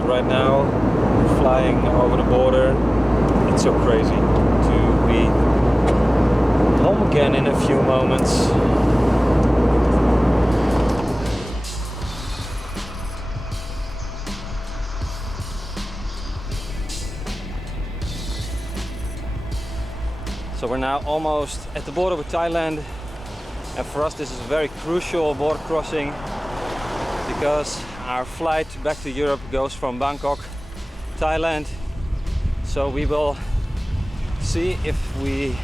Thailand right now, flying over the border. It's so crazy to be home again in a few moments. So we're now almost at the border with Thailand, and for us this is a very crucial border crossing because our flight back to Europe goes from Bangkok, Thailand. So we will see if we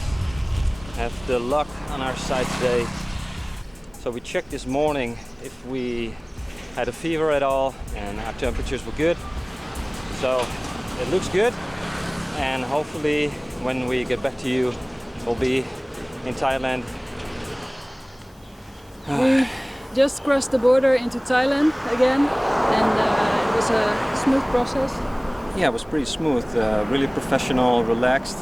have the luck on our side today. So we checked this morning if we had a fever at all, and our temperatures were good. So it looks good, and hopefully when we get back to you we'll be in Thailand. We just crossed the border into Thailand again, and it was a smooth process. Yeah, it was pretty smooth, really professional, relaxed,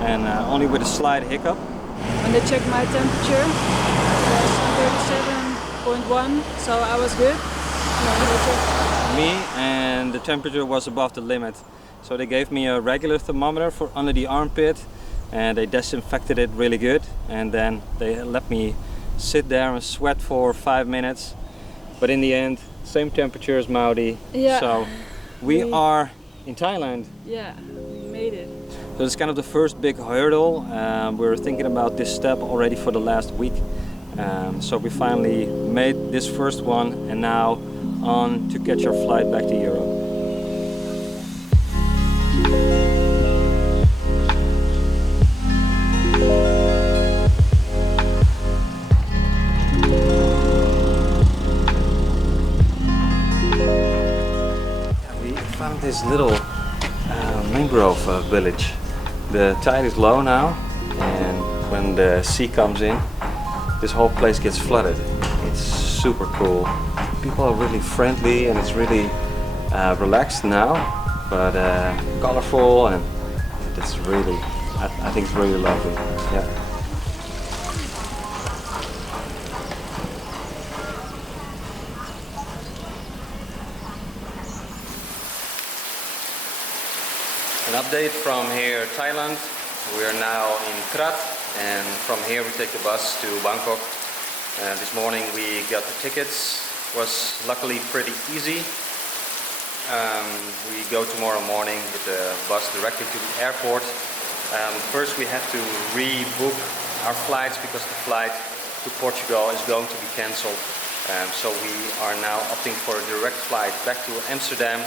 and only with a slight hiccup. When they checked my temperature, it was 37.1, so I was good. Me, and the temperature was above the limit. So they gave me a regular thermometer for under the armpit, and they disinfected it really good, and then they let me sit there and sweat for 5 minutes. But in the end, same temperature as Maudi. Yeah. So we are in Thailand. Yeah, we made it. So it's kind of the first big hurdle. We're thinking about this step already for the last week. So we finally made this first one, and now on to catch our flight back to Europe. We found this little mangrove village. The tide is low now, and when the sea comes in, this whole place gets flooded. It's super cool. People are really friendly, and it's really relaxed now, but colorful, and it's really, I think it's really lovely. Yeah. An update from here, Thailand. We are now in Krat, and from here we take the bus to Bangkok. This morning we got the tickets. Was luckily pretty easy. We go tomorrow morning with the bus directly to the airport. First we have to rebook our flights because the flight to Portugal is going to be cancelled. So we are now opting for a direct flight back to Amsterdam.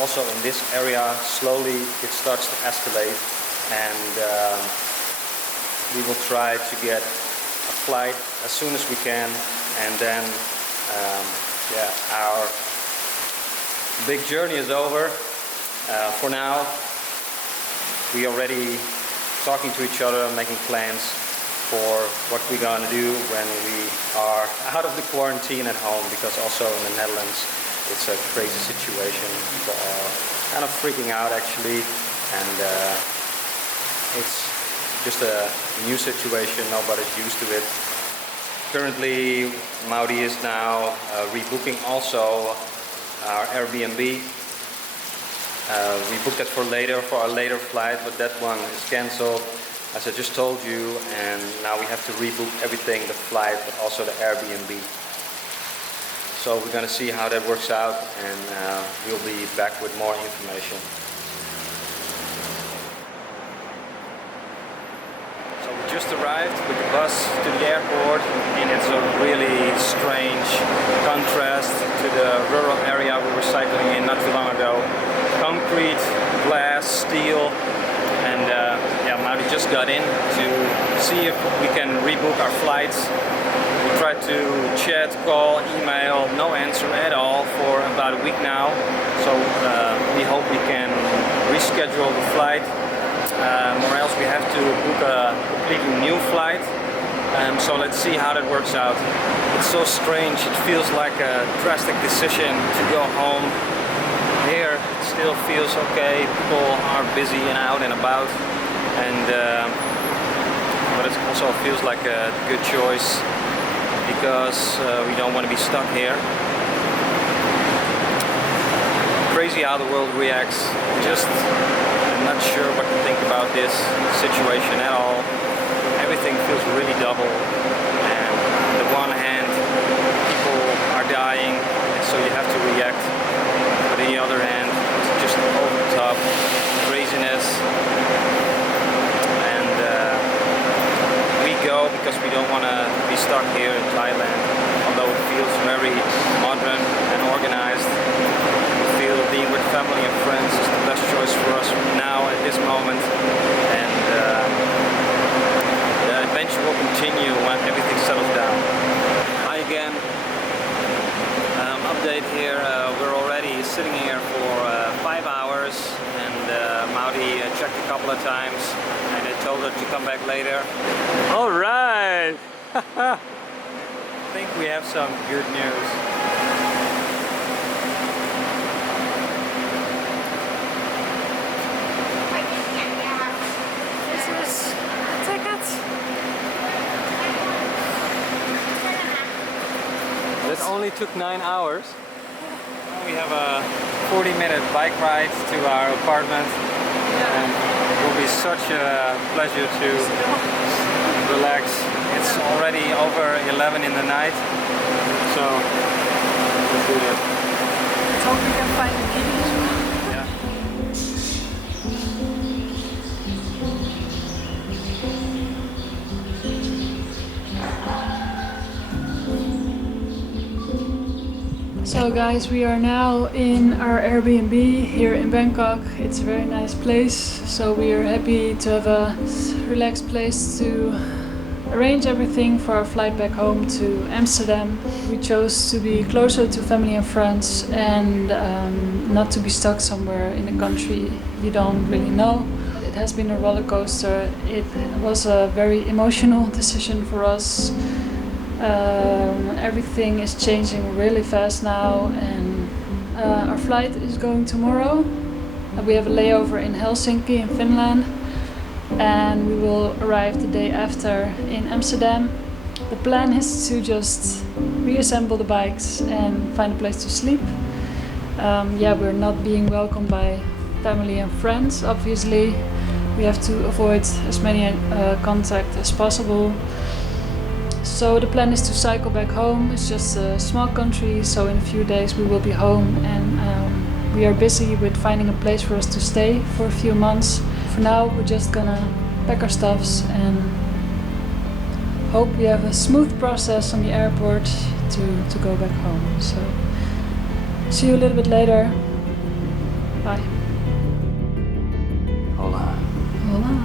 Also in this area, slowly it starts to escalate, and we will try to get a flight as soon as we can, and then our big journey is over. For now, we are already talking to each other, making plans for what we're gonna do when we are out of the quarantine at home, because also in the Netherlands it's a crazy situation. People are kind of freaking out actually, and it's just a new situation. Nobody's used to it. Currently, Maudi is now rebooking also our Airbnb. We booked that for later, for our later flight, but that one is cancelled, as I just told you, and now we have to rebook everything, the flight, but also the Airbnb. So we're going to see how that works out, and we'll be back with more information. So we just arrived with the bus to the airport, and it's a really strange contrast to the rural area we were cycling in not too long ago. Concrete, glass, steel, and Maudi just got in to see if we can rebook our flights. We tried to chat, call, email, no answer at all for about a week now. So we hope we can reschedule the flight, or else we have to book a completely new flight. So let's see how that works out. It's so strange, it feels like a drastic decision to go home. Here it still feels okay, people are busy and out and about, and but it also feels like a good choice, because we don't want to be stuck here. crazy how the world reacts. Just I'm not sure what to think about this situation at all. Everything feels really double, and on the one hand people are dying, and so you have to react. But on the other hand, it's just over the top craziness, and we go because we don't want to be stuck here in Thailand, although it feels very modern and organized. We feel being with family and friends is the best choice for us now at this moment, and the adventure will continue when everything settles down. Hi again. Update here. We're already sitting here for 5 hours, and Maudi checked a couple of times, and I told her to come back later. All right. I think we have some good news. That only took 9 hours. We have a 40-minute bike ride to our apartment, and it will be such a pleasure to relax. It's already over 11 in the night, so let's do that. Let's hope we can find the key. Yeah. So guys, we are now in our Airbnb here in Bangkok. It's a very nice place, so we are happy to have a relaxed place to arrange everything for our flight back home to Amsterdam. We chose to be closer to family and friends, and not to be stuck somewhere in a country you don't really know. It has been a roller coaster. It was a very emotional decision for us. Everything is changing really fast now, and our flight is going tomorrow. We have a layover in Helsinki in Finland, and we will arrive the day after in Amsterdam. The plan is to just reassemble the bikes and find a place to sleep. We're not being welcomed by family and friends, obviously. We have to avoid as many contact as possible. So the plan is to cycle back home. It's just a small country, so in a few days we will be home, and we are busy with finding a place for us to stay for a few months. For now, we're just gonna pack our stuffs and hope we have a smooth process on the airport to go back home. So see you a little bit later. Bye. Hola. Hola.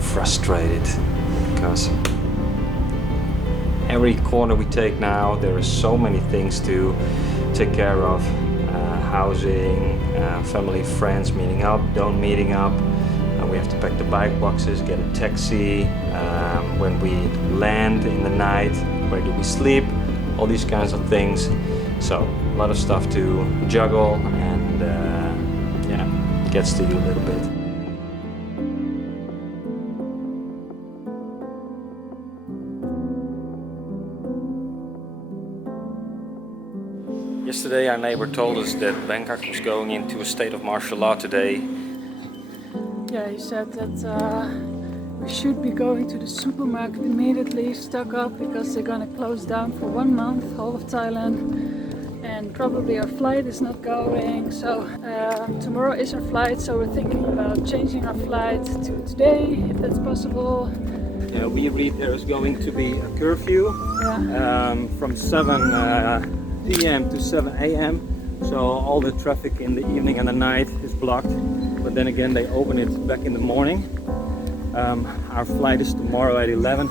Frustrated because every corner we take now, there are so many things to take care of. Housing, family, friends meeting up, don't meeting up. We have to pack the bike boxes, get a taxi. When we land in the night, where do we sleep? All these kinds of things. So a lot of stuff to juggle, and it gets to you a little bit. Yesterday our neighbor told us that Bangkok was going into a state of martial law today. Yeah, he said that we should be going to the supermarket immediately, stock up, because they're gonna close down for 1 month, whole of Thailand, and probably our flight is not going. So tomorrow is our flight, so we're thinking about changing our flight to today, if that's possible. Yeah, we read there is going to be a curfew from 7 p.m. to 7 a.m. So all the traffic in the evening and the night is blocked. But then again, they open it back in the morning. Our flight is tomorrow at 11,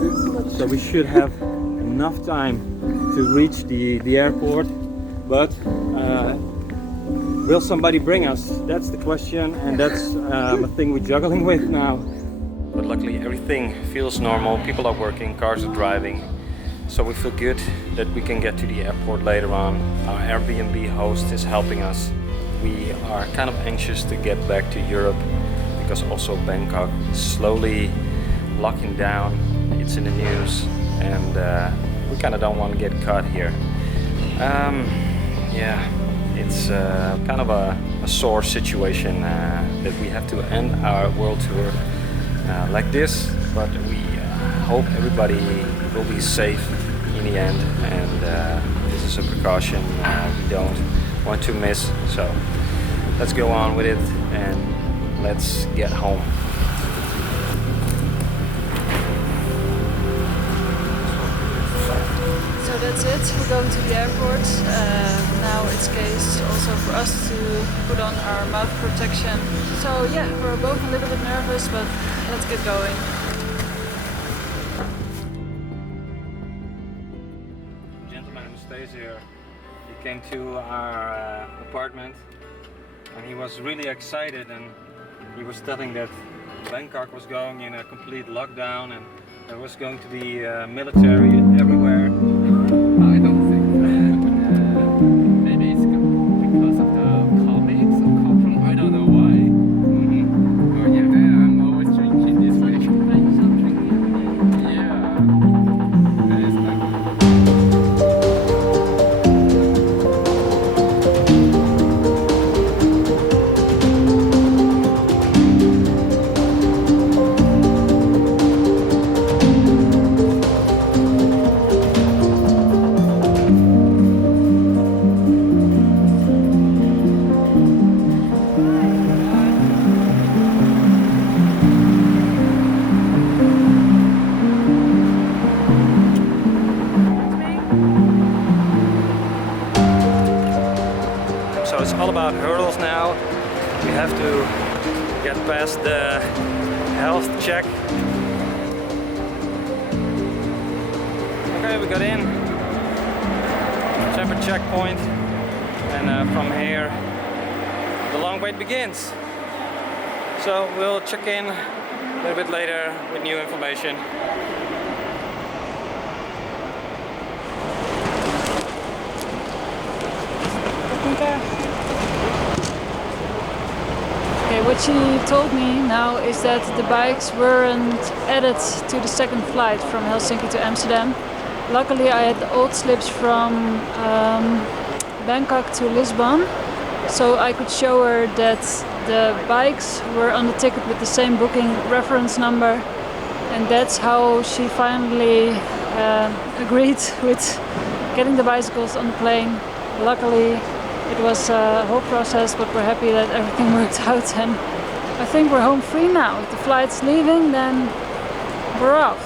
so we should have enough time to reach the airport. But will somebody bring us? That's the question, and that's a thing we're juggling with now. But luckily everything feels normal. People are working, cars are driving. So we feel good that we can get to the airport later on. Our Airbnb host is helping us. We are kind of anxious to get back to Europe, because also Bangkok is slowly locking down. It's in the news, and we kind of don't want to get caught here. It's it's kind of a sore situation that we have to end our world tour like this, but we hope everybody will be safe in the end, and this is a precaution we don't want to miss. So let's go on with it and let's get home. So that's it, we're going to the airport. Now it's case also for us to put on our mouth protection. So yeah, we're both a little bit nervous, but let's get going. The gentleman who stays here, he came to our apartment and he was really excited, and he was telling that Bangkok was going in a complete lockdown and there was going to be military everywhere. I don't think that. Maybe it's because of the comics or cartoon. I don't know why. But yeah, I'm always drinking this way. Yeah. That is like. So it's all about hurdles now. We have to get past the health check. Okay, we got in. Separate checkpoint, and from here the long wait begins. So we'll check in a little bit later with new information. Okay, what she told me now is that the bikes weren't added to the second flight from Helsinki to Amsterdam. Luckily I had the old slips from Bangkok to Lisbon, so I could show her that the bikes were on the ticket with the same booking reference number, and that's how she finally agreed with getting the bicycles on the plane. Luckily it was a whole process, but we're happy that everything worked out, and I think we're home free now. If the flight's leaving, then we're off.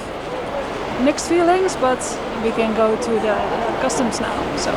Mixed feelings, but we can go to the customs now. So.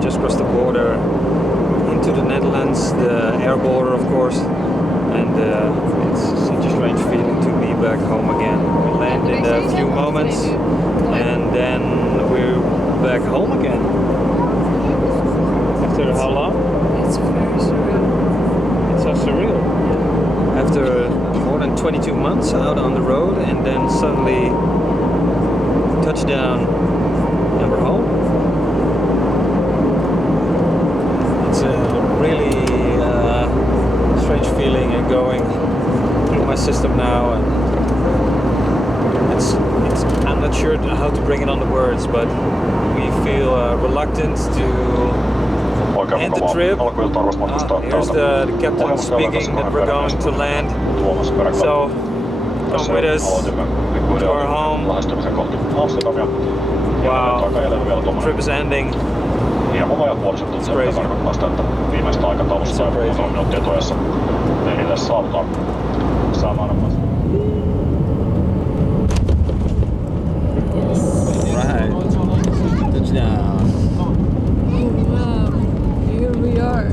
Just crossed the border into the Netherlands, the air border of course, and it's such a strange feeling to be back home again. We land in a few moments and then we're back home again. After how long? It's very surreal. It's so surreal. After more than 22 months out on the road, and then suddenly touchdown and we're home. It's a really strange feeling and going through my system now, and I'm not sure how to bring it on the words, but we feel reluctant to end the trip. Here's the captain speaking that we're going to land, so come with us to our home. Wow, the trip is ending. It's crazy. Viimeistä aikataulussa on minuutin etuajassa teille saavutaan samaan. Right. Touchdown. Wow, here we are.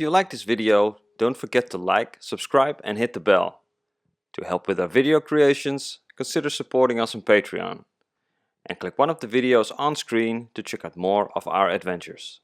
If you like this video, don't forget to like, subscribe and hit the bell. To help with our video creations, consider supporting us on Patreon. And click one of the videos on screen to check out more of our adventures.